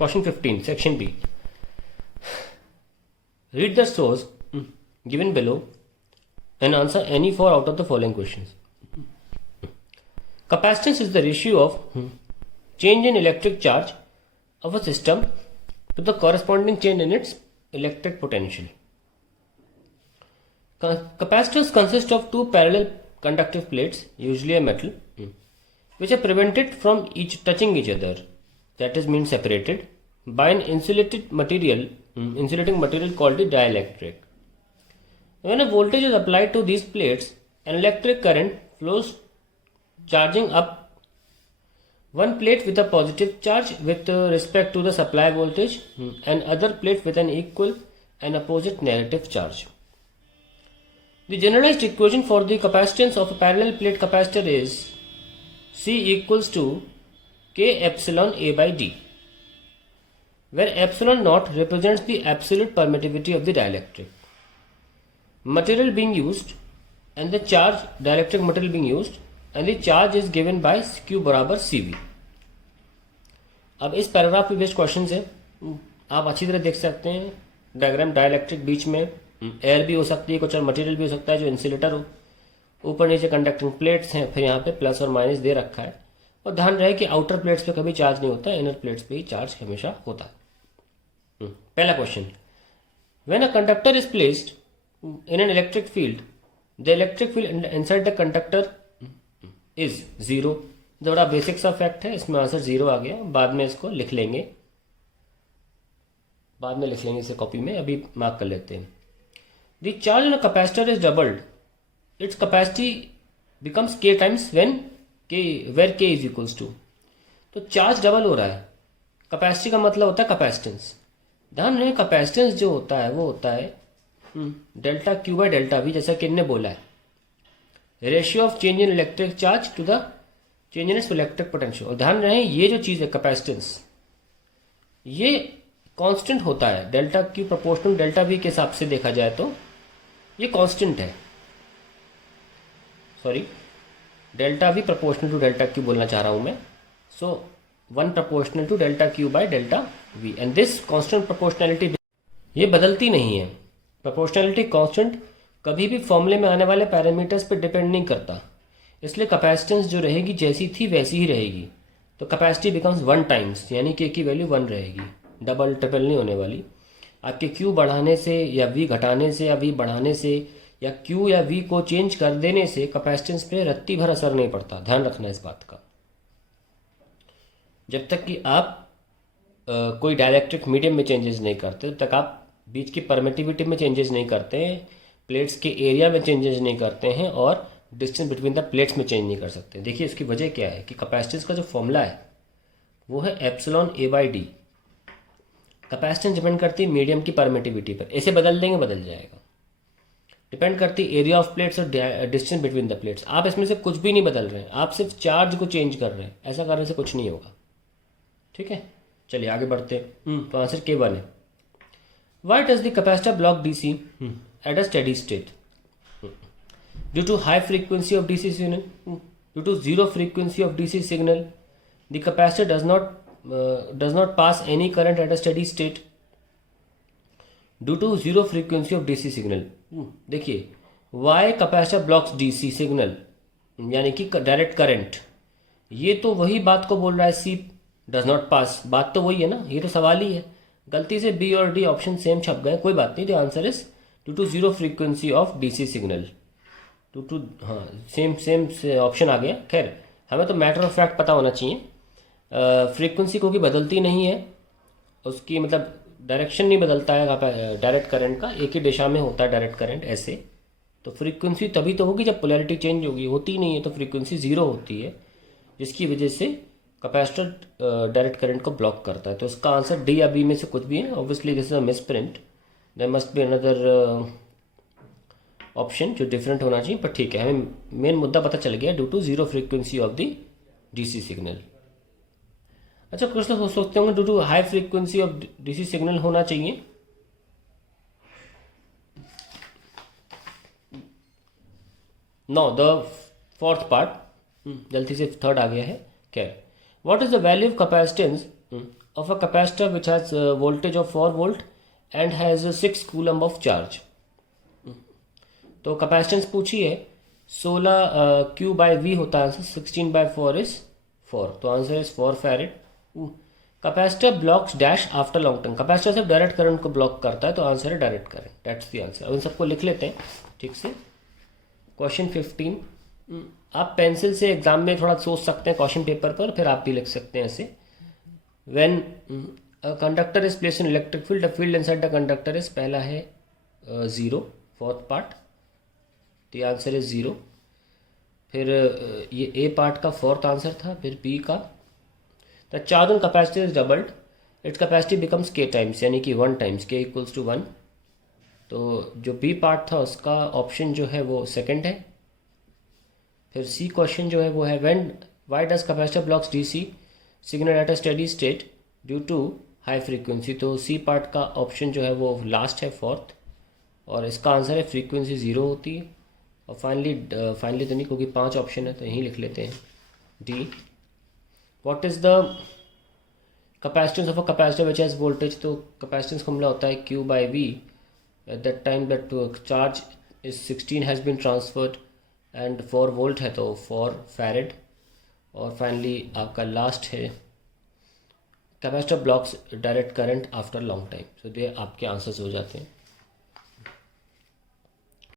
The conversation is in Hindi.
Question 15, Section B. Read the source given below and answer any four out of the following questions. Capacitance is the ratio of change in electric charge of a system to the corresponding change in its electric potential. Capacitors consist of two parallel conductive plates, usually a metal, which are prevented from touching each other, that is means separated, by an insulating material called the dielectric. When a voltage is applied to these plates, an electric current flows charging up one plate with a positive charge with respect to the supply voltage and other plate with an equal and opposite negative charge. The generalized equation for the capacitance of a parallel plate capacitor is C equals to K epsilon A by D, where epsilon naught represents the absolute permittivity of the dielectric material being used and the charge dielectric material being used, and the charge is given by Q बराबर CV. अब इस पैराग्राफ पे बेस्ड क्वेश्चन है, आप अच्छी तरह देख सकते हैं डायग्राम. डाइलेक्ट्रिक बीच में एयर भी हो सकती है, कुछ और मटेरियल भी हो सकता है जो इंसुलेटर हो, ऊपर नीचे कंडक्टिंग प्लेट्स हैं, फिर यहाँ पे प्लस और माइनस दे रखा है. और ध्यान रहे कि आउटर प्लेट्स पे कभी चार्ज नहीं होता, इनर प्लेट्स पे ही चार्ज हमेशा होता है. पहला question, when a conductor is placed in an electric field the electric field inside the conductor is zero. जो बड़ा बेसिक सा फैक्ट है, इसमें आंसर जीरो आ गया. बाद में इसको लिख लेंगे, इसे कॉपी में, अभी मार्क कर लेते हैं. The charge on a capacitor is doubled, its capacity becomes k times when where k is equals to. तो चार्ज डबल हो रहा है. कैपेसिटी का मतलब होता है कैपेसिटेंस. ध्यान रहे कैपेसिटेंस जो होता है वो होता है delta Q by delta V, जैसा कि इन्होंने बोला है, ratio of change in electric charge to the change in its electric potential. और ध्यान रहे ये जो चीज है कैपेसिटेंस, ये कांस्टेंट होता है. Delta Q proportional delta V के हिसाब से देखा जाए तो ये कांस्टेंट है. Sorry, delta V proportional to delta Q बोलना चाह रहा हूं मैं. So 1 proportional to delta Q by delta V, and this constant proportionality ये बदलती नहीं है. प्रोपोर्शनैलिटी कांस्टेंट कभी भी फॉर्मूले में आने वाले पैरामीटर्स पर डिपेंड नहीं करता, इसलिए कैपेसिटेंस जो रहेगी जैसी थी वैसी ही रहेगी. तो कैपेसिटी बिकम्स 1 टाइम्स, यानी के की वैल्यू 1 रहेगी, डबल ट्रिपल नहीं होने वाली. आपके क्यू बढ़ाने से या वी घटाने से या वी बढ़ाने से या क्यू या वी को चेंज कर देने से कैपेसिटेंस पे रत्ती भर असर नहीं पड़ता. ध्यान रखना इस बात का. जब तक कि आप कोई डाइलेक्ट्रिक मीडियम में चेंजेस नहीं करते, तब तक आप बीच की परमिटिविटी में चेंजेस नहीं करते हैं, प्लेट्स के एरिया में चेंजेस नहीं करते हैं, और डिस्टेंस बिटवीन द प्लेट्स में चेंज नहीं कर सकते. देखिए इसकी वजह क्या है कि कैपेसिटेंस का जो फॉर्मूला है वो है epsilon A by D. Capacitance depend करती है मीडियम की परमिटिविटी पर. ऐसे बदल देंगे, बदल जाएगा. डिपेंड करती है एरिया ऑफ प्लेट्स और डिस्टेंस बिटवीन द प्लेट्स. आप इसमें से कुछ भी नहीं बदल रहे हैं, आप सिर्फ चार्ज को चेंज कर रहे हैं. ऐसा करने से कुछ नहीं होगा. ठीक है, चलिए आगे बढ़ते हैं. तो आंसर K1 है. Why does the capacitor block DC at a steady state? Due to high frequency of DC signal, due to zero frequency of DC signal, the capacitor does not pass any current at a steady state. Due to zero frequency of DC signal. देखिए, why capacitor blocks DC signal, यानी कि डायरेक्ट करंट. ये तो वही बात को बोल रहा है, C does not pass. बात तो वही है ना, ये तो सवाल ही है. गलती से बी और डी ऑप्शन सेम छप गए, कोई बात नहीं. The answer is due to zero frequency of DC signal. Same option आ गया. खैर, हमें तो मैटर ऑफ फैक्ट पता होना चाहिए. फ्रीक्वेंसी को भी बदलती नहीं है, उसकी मतलब डायरेक्शन नहीं बदलता है डायरेक्ट करंट का, एक ही दिशा में होता है डायरेक्ट करंट ऐसे. तो फ्रीक्वेंसी तभी तो होगी जब पोलैरिटी चेंज होगी, होती नहीं है तो फ्रीक्वेंसी जीरो होती है, जिसकी वजह से कैपेसिटर डायरेक्ट करंट को ब्लॉक करता है. तो इसका आंसर डी या बी में से कुछ भी है. Obviously this is a misprint, there must be another option जो डिफरेंट होना चाहिए, पर ठीक है, हमें मेन मुद्दा पता चल गया, due to zero frequency of the DC signal. अच्छा, कुछ लोग सोचते होंगे due to high frequency of DC signal होना चाहिए. नो, द फोर्थ पार्ट, गलती से थर्ड आ गया है. क्या, what is the value of capacitance of a capacitor which has voltage of 4 volt and has 6 coulomb of charge. तो कैपेसिटेंस पूछी है 16 Q by V होता है आंसर, 16 by 4 is 4, तो answer is 4 farad. Capacitor blocks dash after long term, capacitor सिर्फ डायरेक्ट करंट को ब्लॉक करता है, तो आंसर है direct current. That's the answer. अब इन सबको लिख लेते हैं ठीक से. क्वेश्चन 15. आप पेंसिल से एग्जाम में थोड़ा सोच सकते हैं क्वेश्चन पेपर पर, फिर आप भी लिख सकते हैं ऐसे. When a conductor is placed in electric field, the field inside the conductor is, पहला है 0, फोर्थ पार्ट, तो आंसर इज 0. फिर ये ए पार्ट का फोर्थ आंसर था. फिर बी का, the charge on capacity is doubled, its capacity becomes के टाइम्स, यानी कि 1 टाइम्स, के इक्वल्स टू 1. तो जो बी पार्ट था उसका ऑप्शन जो है वो सेकंड है. फिर सी क्वेश्चन जो है वो है when why does capacitor blocks DC signal at a steady state due to high frequency, तो सी पार्ट का ऑप्शन जो है वो लास्ट है, फोर्थ, और इसका आंसर है फ्रीक्वेंसी 0 होती है. और फाइनली तो नहीं, क्योंकि 5 ऑप्शन है तो यहीं लिख लेते हैं D. What is the capacitance of a capacitor which has voltage, तो कैपेसिटेंस का मिला होता है Q by V. At that time that charge is 16 has been transferred and 4 volt है, तो 4 फैरेड. और फाइनली आपका लास्ट है capacitor blocks direct current after long time. तो ये आपके आंसर्स हो जाते हैं.